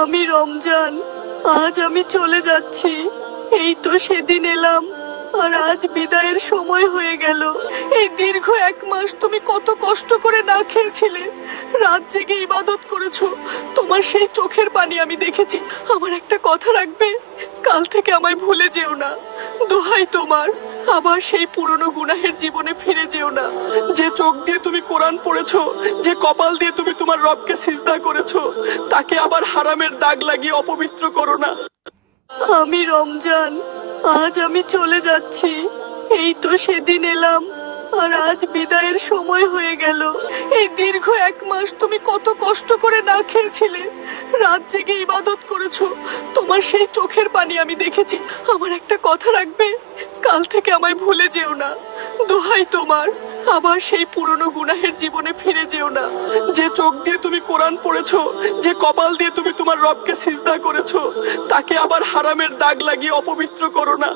আমি রমজান, আজ আমি চলে যাচ্ছি। এই তো সেদিন এলাম, আর আজ বিদায়ের সময় হয়ে গেল। এই দীর্ঘ 1 মাস তুমি কত কষ্ট করে না খেয়েছিলে, রাত জেগে ইবাদত করেছো। তোমার সেই চোখের পানি আমি দেখেছি। আমার একটা কথা রাখবে, কাল থেকে আমায় ভুলে যেও না। দোহাই তোমার, আবার সেই পুরনো গুনাহের জীবনে ফিরে যেও না। যে চোখ দিয়ে তুমি কোরআন পড়েছো, যে কপাল দিয়ে তুমি তোমার রবকে সিজদা করেছো, তাকে আবার হারামের দাগ লাগিয়ে অপবিত্র করো না। আমি রমজান, আজ আমি চলে যাচ্ছি। এই তো সেদিন এলাম, আর আজ বিদায়ের সময় হয়ে গেল। এই দীর্ঘ 1 মাস তুমি কত কষ্ট করে না খেয়েছিলে, রাত জেগে ইবাদত করেছো। তোমার সেই চোখের পানি আমি দেখেছি। আমার একটা কথা রাখবে, কাল থেকে আমায় ভুলে যেও না। দোহাই তোমার, আবার সেই পুরনো গুনাহের জীবনে ফিরে যেও না। যে চোখ দিয়ে তুমি কোরআন পড়েছো, যে কপাল দিয়ে তুমি তোমার রবকে সিজদা করেছো, তাকে আবার হারামের দাগ লাগিয়ে অপবিত্র করো না।